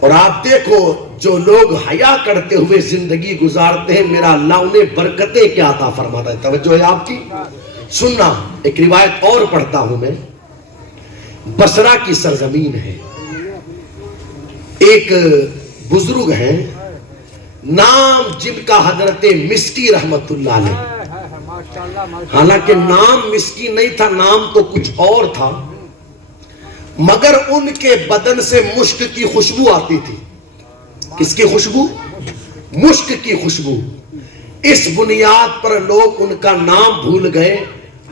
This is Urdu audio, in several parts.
اور آپ دیکھو جو لوگ حیا کرتے ہوئے زندگی گزارتے ہیں میرا اللہ انہیں برکتیں کیا عطا فرماتا ہے. توجہ ہے آپ کی؟ سننا ایک روایت اور پڑھتا ہوں میں. بصرہ کی سرزمین ہے, ایک بزرگ ہیں نام جن کا حضرت مسکی رحمت اللہ علیہ, حالانکہ نام مسکی نہیں تھا, نام تو کچھ اور تھا, مگر ان کے بدن سے مشک کی خوشبو آتی تھی. کس کی خوشبو؟ مشک کی خوشبو. اس بنیاد پر لوگ ان کا نام بھول گئے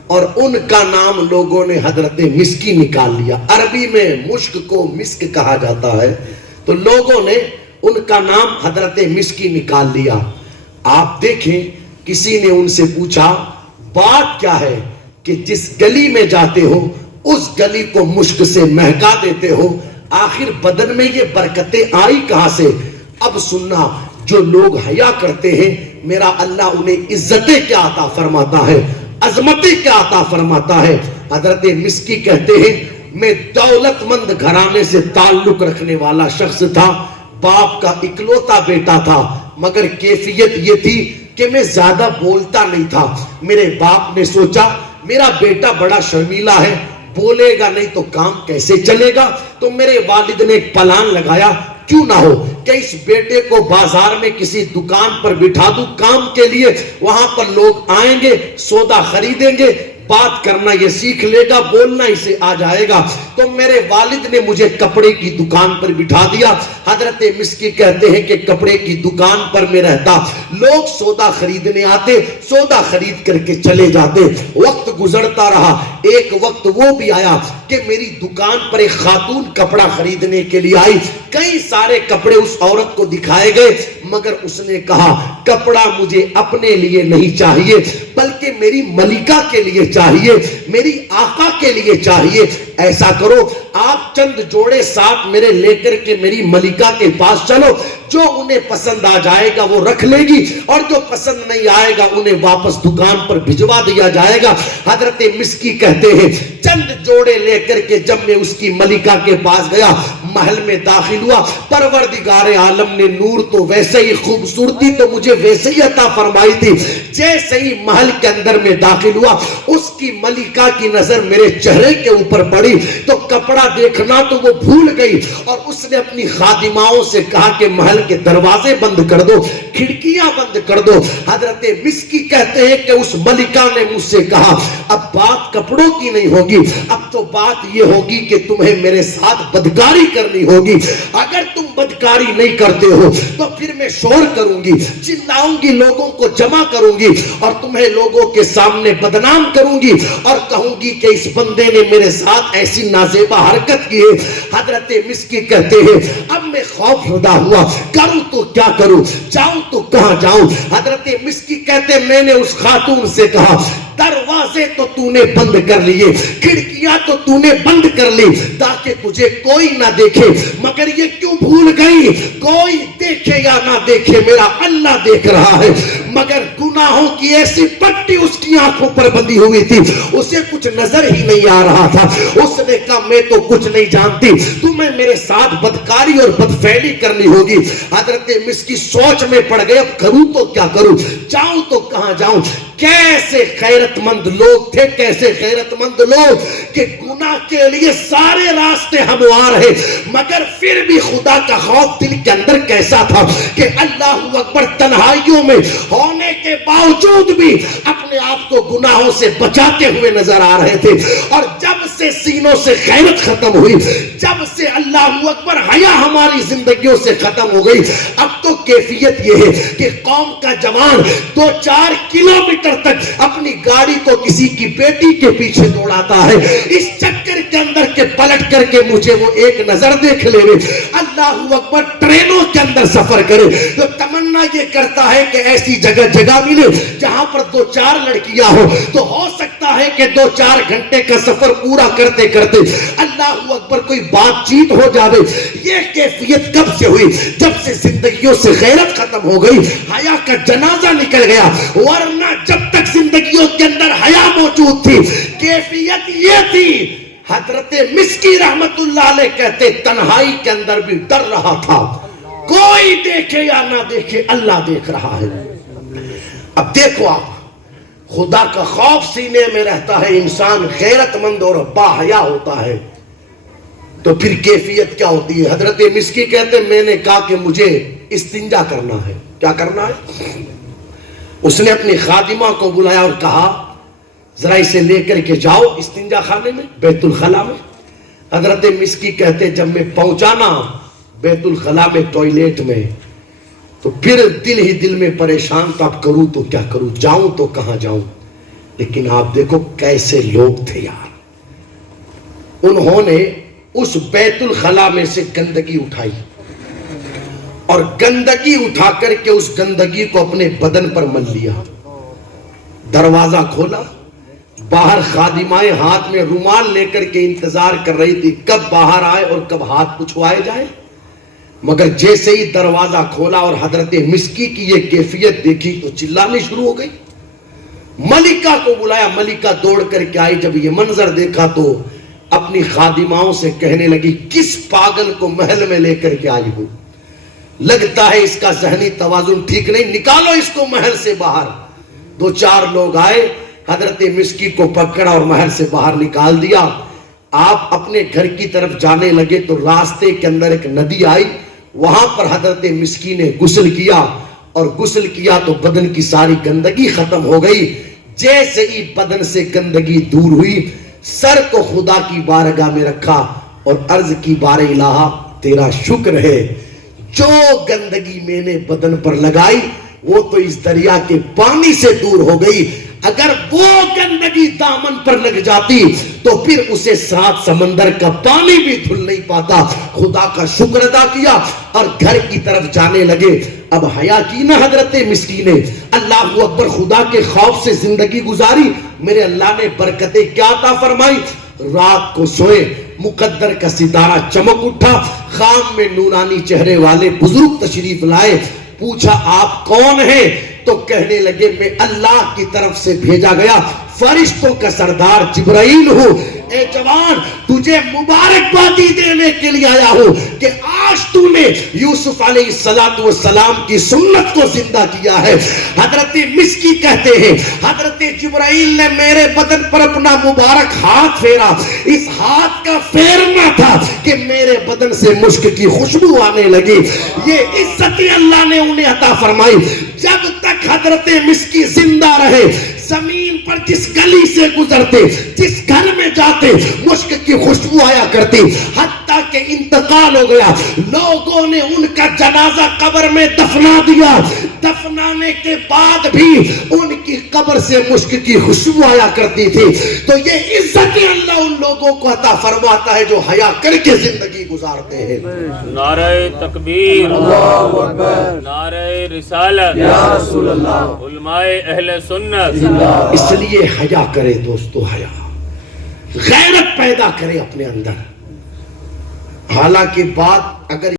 اور ان کا نام لوگوں نے حضرت مسکی نکال لیا. عربی میں مشک کو مسک کہا جاتا ہے, تو لوگوں نے ان کا نام حضرت مسکی نکال لیا. آپ دیکھیں کسی نے ان سے پوچھا بات کیا ہے کہ جس گلی میں جاتے ہو اس گلی کو مشک سے مہکا دیتے ہو, آخر بدن میں یہ برکتیں آئی کہاں سے؟ اب سننا, جو لوگ حیا کرتے ہیں میرا اللہ انہیں عزتیں کیا عطا فرماتا ہے, عظمتیں کیا عطا فرماتا ہے. حضرت مسکی کہتے ہیں میں دولت مند گھرانے سے تعلق رکھنے والا شخص تھا, باپ کا اکلوتا بیٹا تھا, مگر کیفیت یہ تھی کہ میں زیادہ بولتا نہیں تھا. میرے باپ نے سوچا میرا بیٹا بڑا شرمیلا ہے, بولے گا نہیں تو کام کیسے چلے گا, تو میرے والد نے ایک پلان لگایا, کیوں نہ ہو کہ اس بیٹے کو بازار میں کسی دکان پر بٹھا دوں کام کے لیے, وہاں پر لوگ آئیں گے, سودا خریدیں گے, بات کرنا یہ سیکھ لے گا, بولنا اسے آ جائے گا. تو میرے والد نے مجھے کپڑے کی دکان پر بٹھا دیا. حضرت مسکی کہتے ہیں کہ کپڑے کی دکان پر میں رہتا, لوگ سودا خریدنے آتے, سودا خرید کر کے چلے جاتے. وقت گزرتا رہا, ایک وقت وہ بھی آیا کہ میری دکان پر ایک خاتون کپڑا خریدنے کے لیے آئی. کئی سارے کپڑے اس عورت کو دکھائے گئے, مگر اس نے کہا کپڑا مجھے اپنے لیے نہیں چاہیے بلکہ میری ملکہ کے لیے چاہیے, میری آقا کے لیے چاہیے. ایسا کرو آپ چند جوڑے ساتھ میرے لے کر کے میری ملکہ کے پاس چلو, جو انہیں پسند آ جائے گا وہ رکھ لے گی اور جو پسند نہیں آئے گا انہیں واپس دکان پر بھجوا دیا جائے گا. حضرت مسکی کہتے ہیں چند جوڑے لے کر کے جب میں اس کی ملکہ کے پاس گیا, محل میں داخل ہوا, پروردگار عالم نے نور تو ویسے ہی, خوبصورتی تو مجھے ویسے ہی عطا فرمائی تھی. جیسے ہی محل کے اندر میں داخل ہوا اس کی ملکہ کی نظر میرے چہرے کے اوپر پڑی تو کپڑا دیکھنا تو وہ بھول گئی, اور اس نے اپنی خادماؤں سے کہا کہ محل کے دروازے بند کر دو, کھڑکیاں بند کر دو. حضرت مسکی کہتے ہیں کہ اس ملکہ نے مجھ سے کہا اب بات کپڑوں کی نہیں ہوگی, اب تو بات یہ ہوگی کہ تمہیں میرے ساتھ بدکاری کرنی ہوگی. اگر تم بدکاری نہیں کرتے ہو تو پھر میں شور کروں گی, چلاؤں گی, لوگوں کو جمع کروں گی اور تمہیں لوگوں کے سامنے بدنام کروں گی اور کہوں گی کہ اس بندے نے میرے ساتھ ایسی نازیبا حرکت کی ہے. حضرت مسکی کہتے ہیں اب میں خوف زدہ ہوا, کروں تو کیا کروں, جاؤں تو کہاں جاؤں. حضرت مسکی کہتے میں نے اس خاتون سے کہا دروازے تو تو نے بند کر لیے, کھڑکیاں تو تو نے بند کر لی تاکہ تجھے کوئی نہ دیکھے, مگر یہ کیوں بھول گئی کوئی دیکھے یا نہ دیکھے میرا اللہ دیکھ رہا ہے. مگر گناہوں کی ایسی پٹی اس کی آنکھوں پر بندھی ہوئی تھی, اسے کچھ نظر ہی نہیں آ رہا تھا. اس نے کہا میں تو کچھ نہیں جانتی, تمہیں میرے ساتھ بدکاری اور بدفعلی کرنی ہوگی. حضرت مسکی سوچ میں پڑ گئے اب کروں تو کیا کروں, جاؤں تو کہاں جاؤں. کیسے غیرت مند لوگ تھے, کیسے غیرت مند لوگ کہ گناہ کے لیے سارے راستے ہموار ہیں, مگر پھر بھی خدا کا خوف دل کے اندر کیسا تھا کہ اللہ اکبر تنہائیوں میں ہونے کے باوجود بھی اپنے آپ کو گناہوں سے بچاتے ہوئے نظر آ رہے تھے. اور جب سے سینوں سے غیرت ختم ہوئی, جب سے اللہ اکبر حیا ہماری زندگیوں سے ختم ہو گئی, اب تو کیفیت یہ ہے کہ قوم کا جوان 2-4 کلومیٹر تک اپنی گاڑی کو کسی کی بیٹی کے پیچھے دوڑاتا ہے, اس چکر کے اندر کے پلٹ کر کے مجھے وہ ایک نظر دیکھ لے. اللہ اکبر ٹرینوں کے اندر سفر کرے تو تمنا یہ کرتا ہے کہ ایسی جگہ ملے جہاں پر 2-4 لڑکیاں ہو, تو ہو سکتا ہے کہ 2-4 گھنٹے کا سفر پورا کرتے کرتے اللہ اکبر کوئی بات چیت ہو جاوے. یہ کیفیت کب سے ہوئی؟ جب سے زندگیوں سے غیرت ختم ہو گئی, حیا کا جنازہ نکل گیا. ورنہ جب تک زندگیوں کے اندر حیا موجود تھی کیفیت یہ تھی حضرت مسکی رحمت اللہ علیہ کہتے تنہائی کے اندر بھی ڈر رہا تھا، کوئی دیکھے یا نہ دیکھے اللہ دیکھ رہا ہے۔ اب دیکھو آپ، خدا کا خوف سینے میں رہتا ہے، انسان غیرت مند اور باحیا ہوتا ہے، تو پھر کیفیت کیا ہوتی ہے؟ حضرت مسکی کہتے میں نے کہا کہ مجھے استنجا کرنا ہے۔ کیا کرنا ہے؟ اس نے اپنی خادمہ کو بلایا اور کہا ذرا اسے لے کر کے جاؤ استنجا خانے میں، بیت الخلا میں۔ حضرت مسکی کہتے جب میں پہنچا نا بیت الخلا میں، ٹوائلٹ میں، تو پھر دل ہی دل میں پریشان تھا، اب کروں تو کیا کروں، جاؤں تو کہاں جاؤں۔ لیکن آپ دیکھو کیسے لوگ تھے یار، انہوں نے اس بیت الخلا میں سے گندگی اٹھائی اور گندگی اٹھا کر کے اس گندگی کو اپنے بدن پر مل لیا۔ دروازہ کھولا، باہر خادمائیں ہاتھ میں رومال لے کر کے انتظار کر رہی تھی کب باہر آئے اور کب ہاتھ پچھوائے جائے، مگر جیسے ہی دروازہ کھولا اور حضرت مسکی کی یہ کیفیت دیکھی تو چلانے شروع ہو گئی۔ ملکہ کو بلایا، ملکہ دوڑ کر کے آئی، جب یہ منظر دیکھا تو اپنی خادماؤں سے کہنے لگی کس پاگل کو محل میں لے کر کے آئی ہو، لگتا ہے اس کا ذہنی توازن ٹھیک نہیں، نکالو اس کو محل سے باہر۔ دو چار لوگ آئے، حضرت مسکی کو پکڑا اور محل سے باہر نکال دیا۔ آپ اپنے گھر کی طرف جانے لگے تو راستے کے اندر ایک ندی آئی، وہاں پر حضرت مسکی نے غسل کیا، اور غسل کیا تو بدن کی ساری گندگی ختم ہو گئی۔ جیسے ہی بدن سے گندگی دور ہوئی، سر کو خدا کی بارگاہ میں رکھا اور عرض کی بار الہ تیرا شکر ہے، جو گندگی میں نے بدن پر لگائی وہ تو اس دریا کے پانی سے دور ہو گئی، اگر وہ گندگی دامن پر لگ جاتی تو پھر اسے سات سمندر کا پانی بھی دھل نہیں پاتا۔ خدا کا شکر ادا کیا اور گھر کی طرف جانے لگے۔ اب حیا کی نہ حضرت مسکی نے، اللہ اکبر، خدا کے خوف سے زندگی گزاری، میرے اللہ نے برکتیں کیا عطا فرمائی۔ رات کو سوئے، مقدر کا ستارہ چمک اٹھا، خام میں نورانی چہرے والے بزرگ تشریف لائے، پوچھا آپ کون ہیں؟ تو کہنے لگے میں اللہ کی طرف سے بھیجا گیا فرشتوں کا سردار جبرائیل ہوں، اے جوان تجھے مبارکبادی دینے کے لیے آیا ہوں کہ آج تو نے یوسف علیہ السلام کی سنت کو زندہ کیا ہے۔ حضرت مسکی کہتے ہیں حضرت جبرائیل نے میرے بدن پر اپنا مبارک ہاتھ پھیرا، اس ہاتھ کا پھیرنا تھا کہ میرے بدن سے مشک کی خوشبو آنے لگی۔ یہ عزت اللہ نے انہیں عطا فرمائی۔ جب تک حضرت مسکی زندہ رہے، زمین پر جس گلی سے گزرتے، جس گھر میں جاتے، مشک کی خوشبو آیا کرتی۔ حتیٰ کہ انتقال ہو گیا، لوگوں نے ان کا جنازہ قبر میں دفنا دیا، دفنانے کے بعد بھی ان کی قبر سے مشک کی خوشبو آیا کرتی تھی۔ تو یہ عزت اللہ ان لوگوں کو عطا فرماتا ہے جو حیا کر کے زندگی گزارتے ہیں۔ نعرہ تکبیر، اللہ اکبر، نعرہ رسالت، یا رسول اللہ، علماء اہل سنت۔ اس لیے حیا کرے دوستو، حیا، غیرت پیدا کرے اپنے اندر۔ حالانکہ بات اگر